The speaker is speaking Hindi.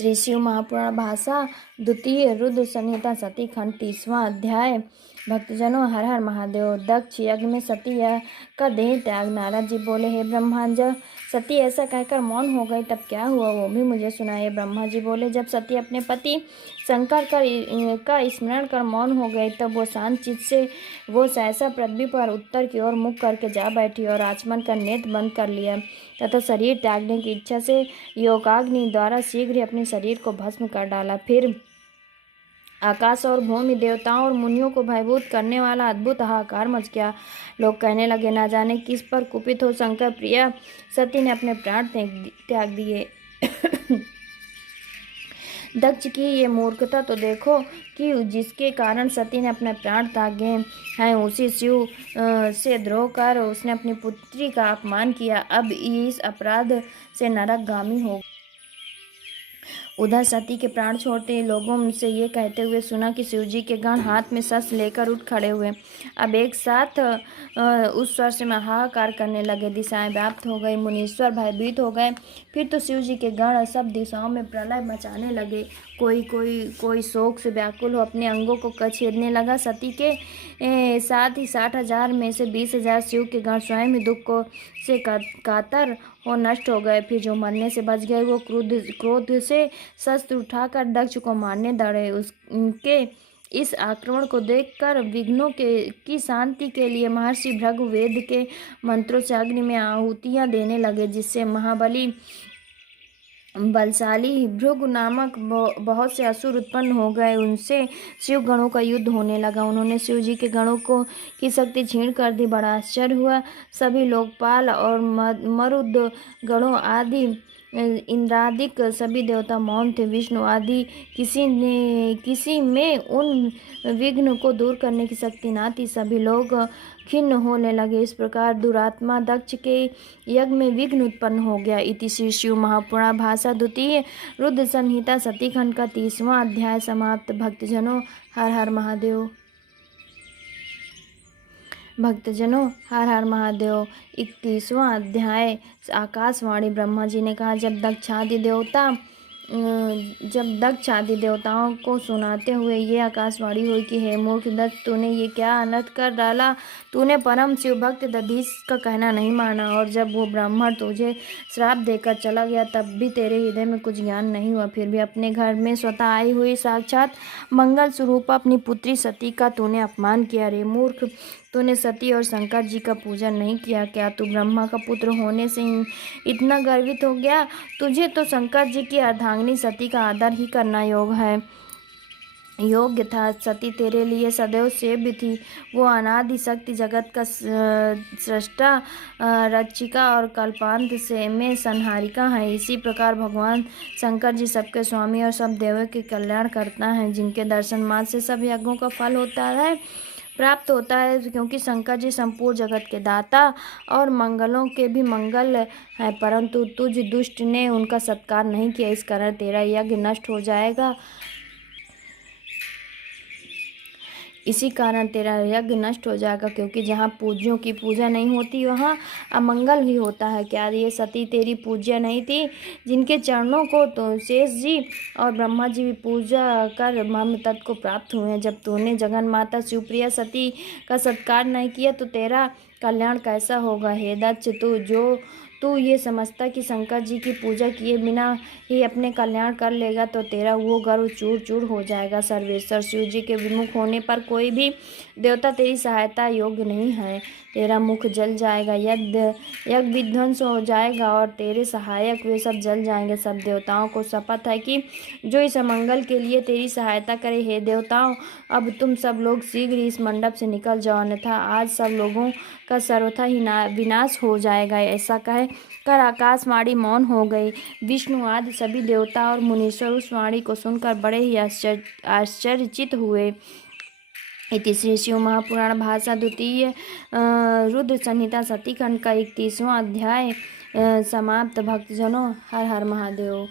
श्री शिव महापुराण भाषा द्वितीय रुद्र संहिता सती खंड 30वां अध्याय। भक्तजनों, हर हर महादेव। दक्ष यज्ञ में सती का देह त्याग। नारद जी बोले, हे ब्रह्मांज, सती ऐसा कहकर मौन हो गई, तब क्या हुआ वो भी मुझे सुनाइए। ब्रह्मा जी बोले, जब सती अपने पति शंकर का स्मरण कर मौन हो गई, तब वो शांत चित्त से वो सहसा पृथ्वी पर उत्तर की ओर मुख करके जा बैठी और आचमन का नेत्र बंद कर लिया तथा शरीर त्यागने की इच्छा से योगाग्नि द्वारा शीघ्र ही अपने शरीर को भस्म कर डाला। फिर आकाश और भूमि, देवताओं और मुनियों को भयभूत करने वाला अद्भुत हाहाकार मच गया। लोग कहने लगे, न जाने किस पर कुपित हो शंकर प्रिया सती ने अपने प्राण त्याग दिए। दक्ष की ये मूर्खता तो देखो कि जिसके कारण सती ने अपने प्राण त्यागे हैं, उसी शिव से द्रोह कर उसने अपनी पुत्री का अपमान किया। अब इस अपराध से नरकगामी हो। उधर सती के प्राण छोड़ते लोगों से ये कहते हुए सुना कि शिवजी के गण हाथ में शस्त्र लेकर उठ खड़े हुए। अब एक साथ उस स्वर से हाहाकार करने लगे। दिशाएं व्याप्त हो गई, मुनीश्वर भयभीत हो गए। फिर तो शिवजी के गण सब दिशाओं में प्रलय मचाने लगे। कोई शोक से व्याकुल हो अपने अंगों को कछेदने लगा। सती के साथ ही 60,000 में से 20,000 शिव के गण स्वयं ही दुख से कातर हो नष्ट हो गए। फिर जो मरने से बच गए वो क्रोध से शस्त्र उठाकर दक्ष को मारने दौड़े। उनके इस आक्रमण को देखकर विघ्नों की शांति के लिए महर्षि भृगु वेद के मंत्रों से अग्नि में आहुतियां देने लगे, जिससे महाबली बलशाली भृगु नामक बहुत से असुर उत्पन्न हो गए। उनसे शिव गणों का युद्ध होने लगा। उन्होंने शिव जी के गणों की शक्ति छीन कर दी। बड़ा आश्चर्य हुआ। सभी लोकपाल और मरुद गणों आदि इंद्रादिक सभी देवता मौन थे। विष्णु आदि किसी में उन विघ्न को दूर करने की शक्ति ना थी। सभी लोग खिन्न होने लगे। इस प्रकार दुरात्मा दक्ष के यज्ञ में विघ्न उत्पन्न हो गया। इति श्री शिव महापुराण भाषा द्वितीय रुद्र संहिता सतीखंड का 30वां अध्याय समाप्त। भक्तजनों, हर हर महादेव। भक्तजनों, हर हर महादेव। 31वां अध्याय। आकाशवाणी। ब्रह्मा जी ने कहा, जब दक्ष आदि देवताओं को सुनाते हुए ये आकाशवाणी हुई कि हे मूर्ख दक्ष, तूने ये क्या अनर्थ कर डाला। तूने परम शिव भक्त दधीच का कहना नहीं माना, और जब वो ब्राह्मण तुझे श्राप देकर चला गया तब भी तेरे हृदय में कुछ ज्ञान नहीं हुआ। फिर भी अपने घर में स्वतः आई हुई साक्षात मंगल स्वरूप अपनी पुत्री सती का तूने अपमान किया। रे मूर्ख, तूने सती और शंकर जी का पूजन नहीं किया। क्या तू ब्रह्मा का पुत्र होने से इतना गर्वित हो गया? तुझे तो शंकर जी की अर्धांगिनी सती का आदर ही करना योग्य था। सती तेरे लिए सदैव सेव्य थी। वो अनादि शक्ति जगत का सृष्टा, रक्षिका और कल्पांत में संहारिका है। इसी प्रकार भगवान शंकर जी सबके स्वामी और सब देवों के कल्याण करता है, जिनके दर्शन मात्र से सब यज्ञों का फल प्राप्त होता है। क्योंकि शंकर जी संपूर्ण जगत के दाता और मंगलों के भी मंगल है, परंतु तुझ दुष्ट ने उनका सत्कार नहीं किया। इस कारण तेरा यज्ञ नष्ट हो जाएगा। इसी कारण तेरा यज्ञ नष्ट हो जाएगा, क्योंकि जहाँ पूज्यों की पूजा नहीं होती वहाँ अमंगल ही होता है। क्या ये सती तेरी पूज्य नहीं थी, जिनके चरणों को तो शेष जी और ब्रह्मा जी भी पूजा कर मर्म तत्व को प्राप्त हुए हैं। जब तूने जगन माता शिवप्रिया सती का सत्कार नहीं किया तो तेरा कल्याण कैसा होगा। हे दक्ष, तू ये समझता कि शंकर जी की पूजा किए बिना ही अपने कल्याण कर लेगा, तो तेरा वो गर्व चूर चूर हो जाएगा। सर्वेश्वर शिव जी के विमुख होने पर कोई भी देवता तेरी सहायता योग्य नहीं है। तेरा मुख जल जाएगा, यज्ञ विध्वंस हो जाएगा और तेरे सहायक वे सब जल जाएंगे। सब देवताओं को शपथ है कि जो इस मंगल के लिए तेरी सहायता करे। हे देवताओं, अब तुम सब लोग शीघ्र इस मंडप से निकल जाओ, अन्यथा आज सब लोगों का सर्वथा ही विनाश हो जाएगा। ऐसा कह कर आकाशवाणी मौन हो गई। विष्णु आदि सभी देवता और मुनीश्वर उस वाणी को सुनकर बड़े ही आश्चर्यचकित हुए। इति श्री शिव महापुराण भाषा द्वितीय रुद्र संहिता सतीखंड का 31वां अध्याय समाप्त। भक्तजनों, हर हर महादेव।